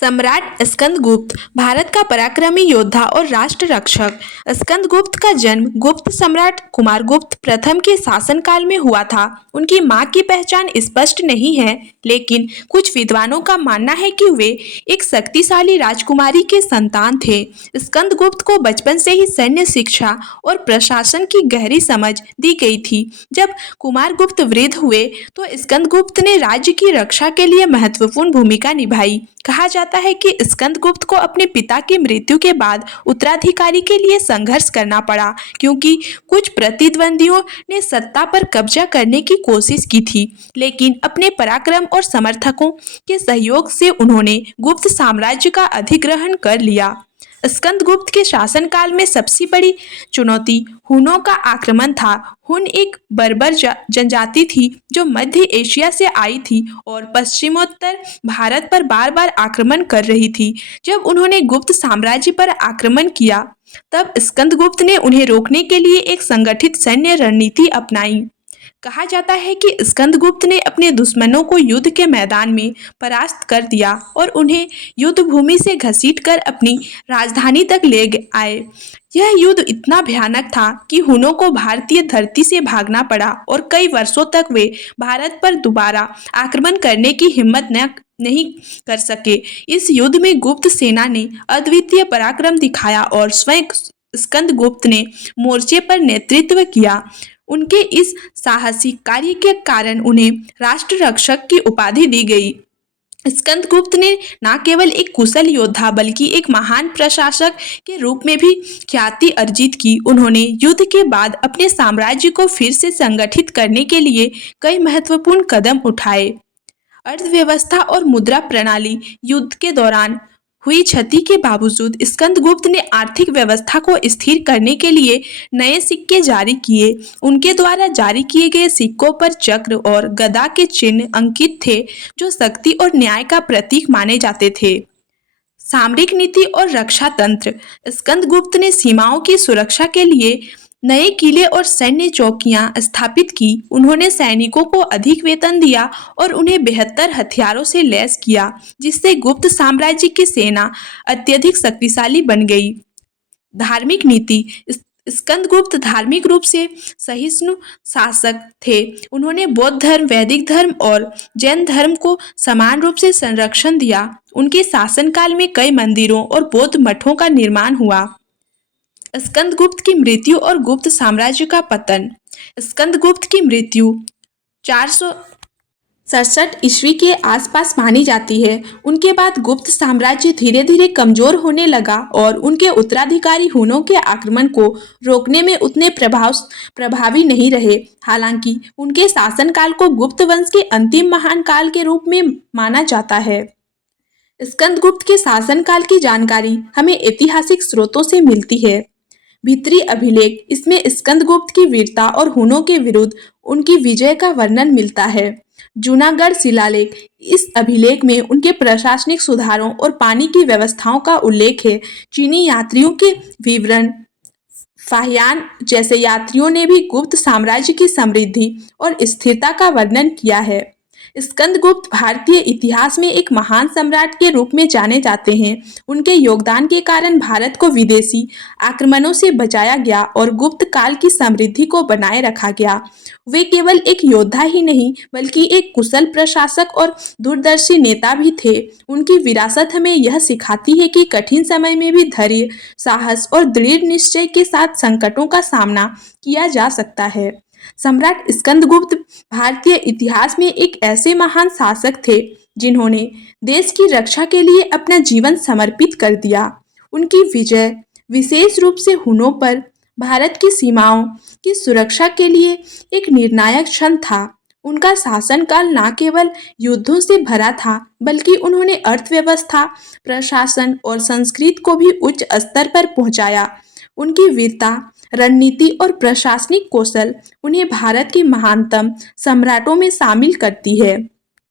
सम्राट स्कंदगुप्त भारत का पराक्रमी योद्धा और राष्ट्र रक्षक। स्कंदगुप्त का जन्म गुप्त सम्राट कुमारगुप्त प्रथम के शासनकाल में हुआ था। उनकी मां की पहचान स्पष्ट नहीं है, लेकिन कुछ विद्वानों का मानना है कि वे एक शक्तिशाली राजकुमारी के संतान थे। स्कंदगुप्त को बचपन से ही सैन्य शिक्षा और प्रशासन की गहरी समझ दी गई थी। जब कुमारगुप्त वृद्ध हुए तो स्कंदगुप्त ने राज्य की रक्षा के लिए महत्वपूर्ण भूमिका निभाई। कहा जाता है कि स्कंदगुप्त को अपने पिता की मृत्यु के बाद उत्तराधिकारी के लिए संघर्ष करना पड़ा, क्योंकि कुछ प्रतिद्वंदियों ने सत्ता पर कब्जा करने की कोशिश की थी। लेकिन अपने पराक्रम और समर्थकों के सहयोग से उन्होंने गुप्त साम्राज्य का अधिग्रहण कर लिया। स्कंदगुप्त के शासनकाल में सबसे बड़ी चुनौती हुनों का आक्रमण था। हुन एक बर्बर जनजाति थी जो मध्य एशिया से आई थी और पश्चिमोत्तर भारत पर बार बार आक्रमण कर रही थी। जब उन्होंने गुप्त साम्राज्य पर आक्रमण किया, तब स्कंदगुप्त ने उन्हें रोकने के लिए एक संगठित सैन्य रणनीति अपनाई। कहा जाता है कि स्कंदगुप्त ने अपने दुश्मनों को युद्ध के मैदान में परास्त कर दिया और उन्हें युद्ध भूमि से घसीटकर अपनी राजधानी तक ले आए। यह युद्ध इतना भयानक था कि हुनों को भारतीय धरती से भागना पड़ा और कई वर्षों तक वे भारत पर दोबारा आक्रमण करने की हिम्मत नहीं कर सके। इस युद्ध में गुप्त सेना ने अद्वितीय पराक्रम दिखाया और स्वयं स्कंदगुप्त ने मोर्चे पर नेतृत्व किया। उनके इस साहसिक कार्य के कारण उन्हें राष्ट्र रक्षक की उपाधि दी गई। स्कंदगुप्त ने न केवल एक कुशल योद्धा बल्कि एक महान प्रशासक के रूप में भी ख्याति अर्जित की। उन्होंने युद्ध के बाद अपने साम्राज्य को फिर से संगठित करने के लिए कई महत्वपूर्ण कदम उठाए। अर्थव्यवस्था और मुद्रा प्रणाली युद्ध के दौरान हुई क्षति के बावजूद स्कंदगुप्त ने आर्थिक व्यवस्था को स्थिर करने के लिए नए सिक्के जारी किए। उनके द्वारा जारी किए गए सिक्कों पर चक्र और गदा के चिन्ह अंकित थे, जो शक्ति और न्याय का प्रतीक माने जाते थे। सामरिक नीति और रक्षा तंत्र। स्कंदगुप्त ने सीमाओं की सुरक्षा के लिए नए किले और सैन्य चौकियां स्थापित की। उन्होंने सैनिकों को अधिक वेतन दिया और उन्हें बेहतर हथियारों से लैस किया, जिससे गुप्त साम्राज्य की सेना अत्यधिक शक्तिशाली बन गई। धार्मिक नीति। स्कंदगुप्त धार्मिक रूप से सहिष्णु शासक थे। उन्होंने बौद्ध धर्म, वैदिक धर्म और जैन धर्म को समान रूप से संरक्षण दिया। उनके शासनकाल में कई मंदिरों और बौद्ध मठों का निर्माण हुआ। स्कंदगुप्त की मृत्यु और गुप्त साम्राज्य का पतन। स्कंदगुप्त की मृत्यु 467 ईस्वी के आसपास मानी जाती है। उनके बाद गुप्त साम्राज्य धीरे धीरे कमजोर होने लगा और उनके उत्तराधिकारी हुनों के आक्रमण को रोकने में उतने प्रभावी नहीं रहे। हालांकि उनके शासनकाल को गुप्त वंश के अंतिम महान काल के रूप में माना जाता है। स्कंदगुप्त के शासनकाल की जानकारी हमें ऐतिहासिक स्रोतों से मिलती है। भीतरी अभिलेख। इसमें स्कंदगुप्त की वीरता और हुनों के विरुद्ध उनकी विजय का वर्णन मिलता है। जूनागढ़ शिलालेख। इस अभिलेख में उनके प्रशासनिक सुधारों और पानी की व्यवस्थाओं का उल्लेख है। चीनी यात्रियों के विवरण। फाहियान जैसे यात्रियों ने भी गुप्त साम्राज्य की समृद्धि और स्थिरता का वर्णन किया है। स्कंदगुप्त भारतीय इतिहास में एक महान सम्राट के रूप में जाने जाते हैं। उनके योगदान के कारण भारत को विदेशी आक्रमणों से बचाया गया और गुप्त काल की समृद्धि को बनाए रखा गया। वे केवल एक योद्धा ही नहीं, बल्कि एक कुशल प्रशासक और दूरदर्शी नेता भी थे। उनकी विरासत हमें यह सिखाती है कि कठिन समय में भी धैर्य, साहस और दृढ़ निश्चय के साथ संकटों का सामना किया जा सकता है। सम्राट स्कंदगुप्त भारतीय इतिहास में एक ऐसे महान शासक थे जिन्होंने देश की रक्षा के लिए अपना जीवन समर्पित कर दिया। उनकी विजय विशेष रूप से हुनों पर भारत की सीमाओं की सुरक्षा के लिए एक निर्णायक क्षण था। उनका शासनकाल न केवल युद्धों से भरा था, बल्कि उन्होंने अर्थव्यवस्था, प्रशासन और संस्कृति को भी उच्च स्तर पर पहुंचाया। उनकी वीरता, रणनीति और प्रशासनिक कौशल उन्हें भारत के महानतम सम्राटों में शामिल करती है।